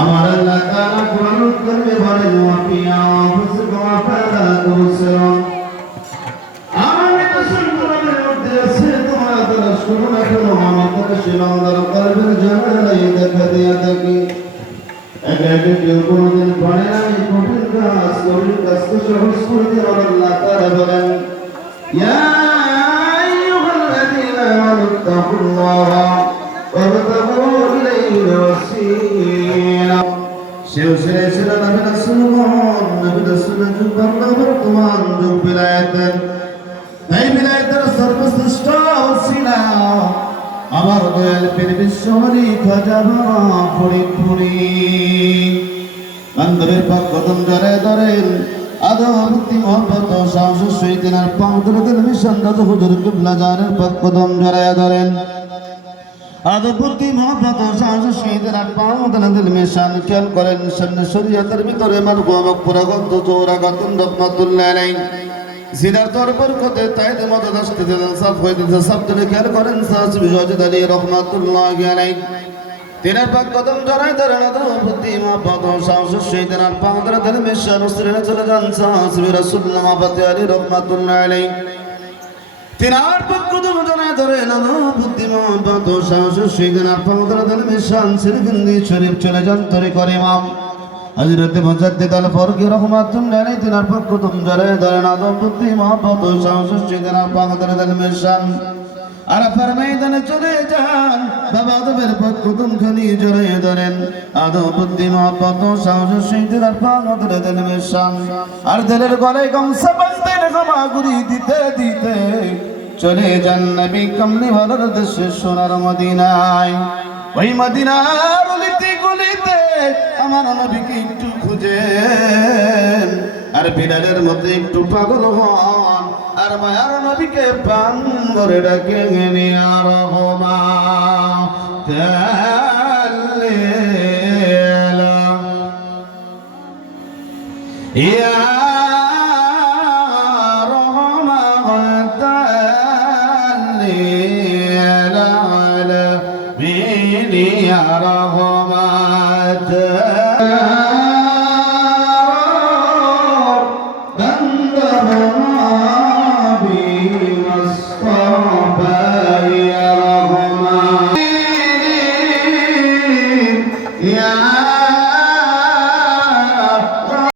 আমার আল্লাহ তাআলা কোরআন কারিমে বলেন ওয়া ফি আনফুসিকুম আফালা তুবসিরুন আমি তো সুন্দরের মধ্যে আছে তোমরা তারা শুনো না কেন আমি তাকে সুন্দর কলবের জানালাই দেখা দিয়া থাকি একে কেউ কোনদিন পড়ে না এই কঠিন কাজকে সহজ করে দিয়ে আল্লাহ তাআলা বলেন ইয়া আইয়ুহাল্লাযীনা আমানু তাকুল্লাহা ওয়াবতাগু ইলাইহি ওয়াসিলা শেষ নবী রাসূলুল্লাহ যুগ বর্তমান যুগ বিলায়াতের এই বিলায়াতের সর্বশ্রেষ্ঠ ওসিলা আমার দয়াল পীর বিশ্বহরি খাজা বাবা ফরিদপুরি বান্ধবের পাক কদম জড়ায় ধরেন আদব ভক্তি মোহব্বত ও সাহসের সহিত আর পাঁচর দিল মিশন রাজ হুজুর কিবলা জানের পাক কদম জড়ায় ধরেন আদব ভক্তি মোহব্বত ও সাহসের সহিত আর পাঁচর দিল মিশন খেয়াল করেন সামনে শরীয়তের ভিতরে মারহুম পুরাগত জোরাগাতুন রহমাতুল্লাহ আলাইহি জিনার তরফর কতে তাইদ মদদ আসতে দেন সব হইতে সব ধরে খেয়াল করেন সাস বিজয় আলী রহমাতুল্লাহ আলাইহি তেনার পাক কদম জড়ায় ধরেন আদব ভক্তি মোহব্বত ও সাহসের সহিত আর পাঁচর দিল মিশন উসরে চলে যান সাস রাসূলুল্লাহ আলী রহমাতুল্লাহ আলাইহি তিনার পাক কদম জড়ায় ধরেন আদব ভক্তি মোহব্বত ও সাহসের সহিত আর পাঁচর দিল মিশন সিরগিন্দি শরীফ চলে যান তরে করে ইমাম হযরত মুজাদ্দিদ আল ফারুকী রাহমাতুল্লাহ আলাইহি তিনার পাক কদম জড়ায় ধরেন আদব ভক্তি মোহব্বত ও সাহসের সহিত আর পাঁচর দিল মিশন আরাফার ময়দানে চলে যান বাবা আদবের পাক কদম খানি জড়ায় ধরেন আদব ভক্তি মোহব্বত ও সাহসের সহিত আর পাঁচর দিল মিশন আর দিলের গলায় গামছা বাঁধতে ঘুরি দিতে দিতে চলে যান নবী কমলি ওয়ালার দেশে সোনার মদিনায় ওই মদিনার অলিতে গলিতে আমার নবীকে একটু খুঁজেন আর বিলালের মধ্যে একটু পাগল হন আর মায়ার নবীকে পান করে ডাকে নিয়া রহমা